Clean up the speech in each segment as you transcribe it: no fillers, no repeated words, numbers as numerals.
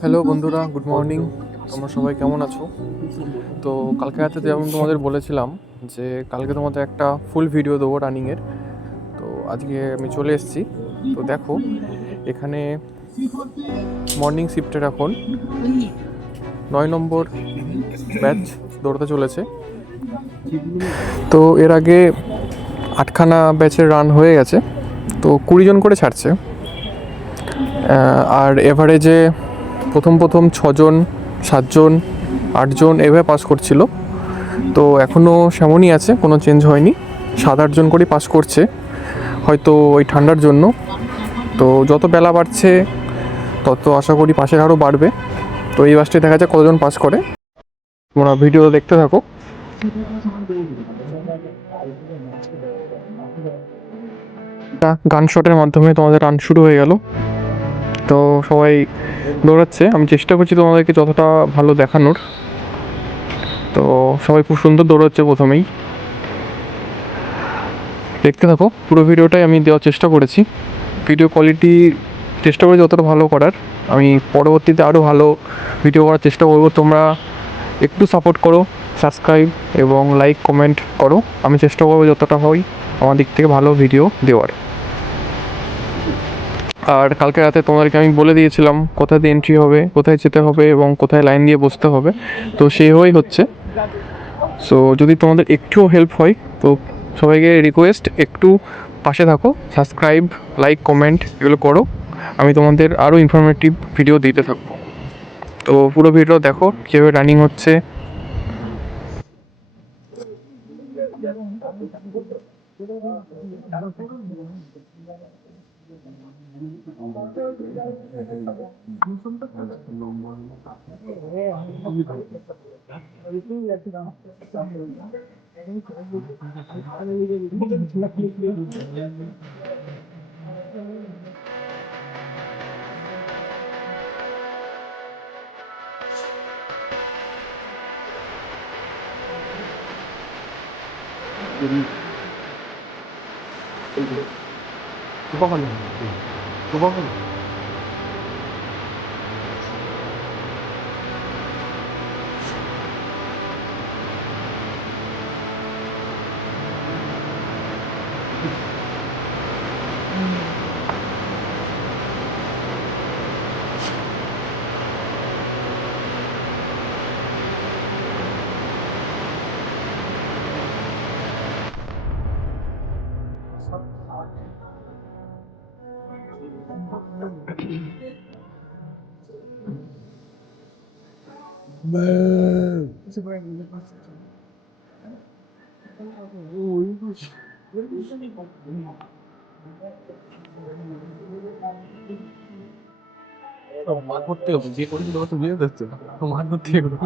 Hello বন্ধুরা, good morning. তোমরা সবাই কেমন আছো? তো কালকে রাতে যেমন তোমাদের বলেছিলাম যে কালকে তোমাদের একটা ফুল ভিডিও দেবো রানিংয়ের। তো আজকে আমি চলে এসেছি। তো দেখো, এখানে মর্নিং শিফটের এখন 9 নম্বর ব্যাচ দৌড়তে চলেছে। তো এর আগে 8খানা ব্যাচের রান হয়ে গেছে। তো 20 জন করে ছাড়ছে। আর এভারেজে প্রথম প্রথম 6 জন, 7 জন, 8 জন এভাবে পাস করছিল। তো এখনও সেমনই আছে, কোনো চেঞ্জ হয়নি। 7-8 জন করেই পাস করছে, হয়তো ওই ঠান্ডার জন্য। তো যত বেলা বাড়ছে তত আশা করি পাশের আরও বাড়বে। তো এই বাসটি দেখা যাক কতজন পাস করে। তোমরা ভিডিও দেখতে থাকো। গান শটের মাধ্যমে তোমাদের রান শুরু হয়ে গেল। তো সবাই দৌড়াচ্ছে, আমি চেষ্টা করছি তোমাদেরকে যতটা ভালো দেখানোর। তো সবাই খুব সুন্দর দৌড়াচ্ছে প্রথমেই। দেখতে থাকো, পুরো ভিডিওটাই আমি দেওয়ার চেষ্টা করেছি। ভিডিও কোয়ালিটি চেষ্টা করি যতটা ভালো করার। আমি পরবর্তীতে আরও ভালো ভিডিও করার চেষ্টা করবো। তোমরা একটু সাপোর্ট করো, সাবস্ক্রাইব এবং লাইক কমেন্ট করো। আমি চেষ্টা করবো যতটা হয় আমার দিক থেকে ভালো ভিডিও দেওয়ার। আর কালকে রাতে তোমাদেরকে আমি বলে দিয়েছিলাম কোথায় দিয়ে এন্ট্রি হবে, কোথায় যেতে হবে এবং কোথায় লাইন দিয়ে বসতে হবে। তো সেইভাবেই হচ্ছে। সো যদি তোমাদের একটুও হেল্প হয় তো সবাইকে রিকোয়েস্ট, একটু পাশে থাকো, সাবস্ক্রাইব, লাইক, কমেন্ট এগুলো করো। আমি তোমাদের আরও ইনফরমেটিভ ভিডিও দিতে থাকবো। তো পুরো ভিডিও দেখো কীভাবে রানিং হচ্ছে। মার করতে হবে, যে করে দিলে তো বিয়ে দিচ্ছে না, মার করতে হবে।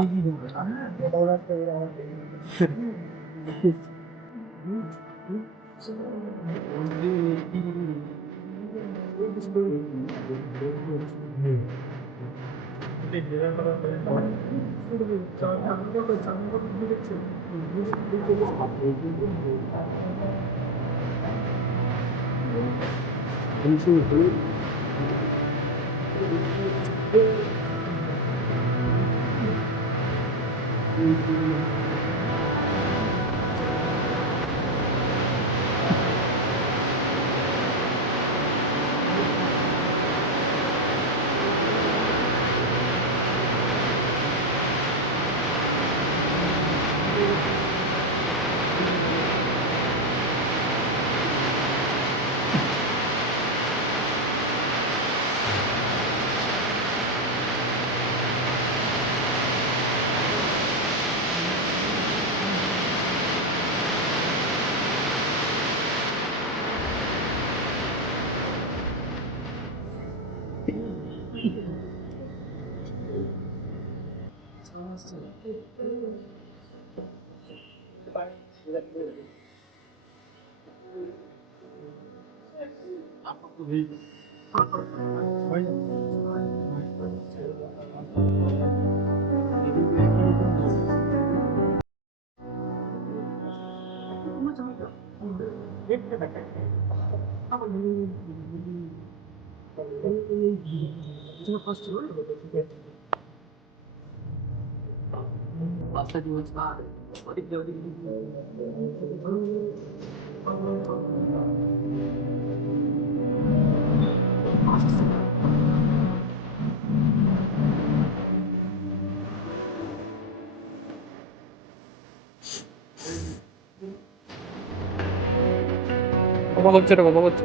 বাবা হচ্ছে রে, বাবা হচ্ছে।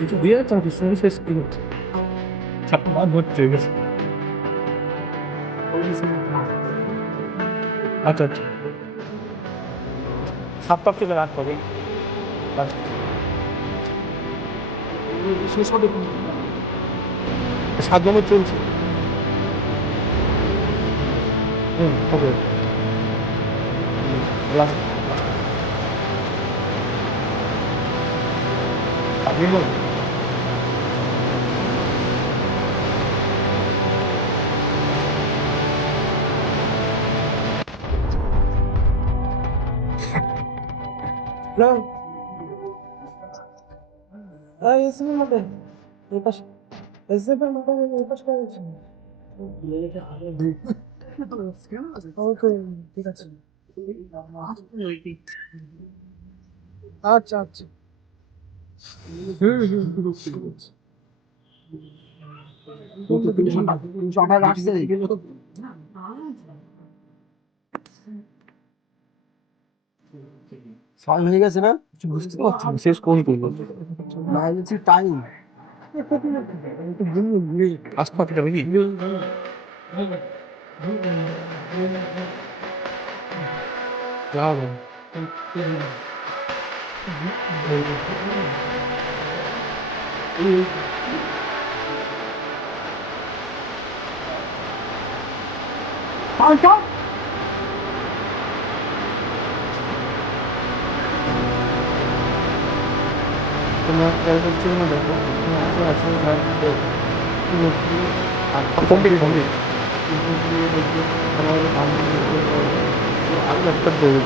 কিছু দিয়ে যাচ্ছে নাকি? শুনে শেষ কি হচ্ছে? চাপান হচ্ছে গেছে। আচ্ছা আচ্ছা, সাত পাক থেকে রাত হবে। আচ্ছা শেষ হবে, 7 নম্বর চলছে। ওকে, লাস্ট আপনি বলুন। আচ্ছা আচ্ছা, ছয় হয়ে গেছে না? বুঝতে পারছি না শেষ কোন করবো। টাইম হাসপাতাল নাকি? যাও তোমার হচ্ছে না, দেখো কমপ্লিট কমপ্লিট। আরো একটা দেবে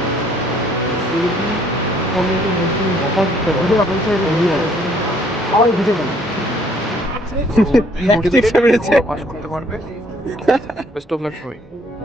পাস করতে পারবে। বেস্ট অফ লাক সবাই।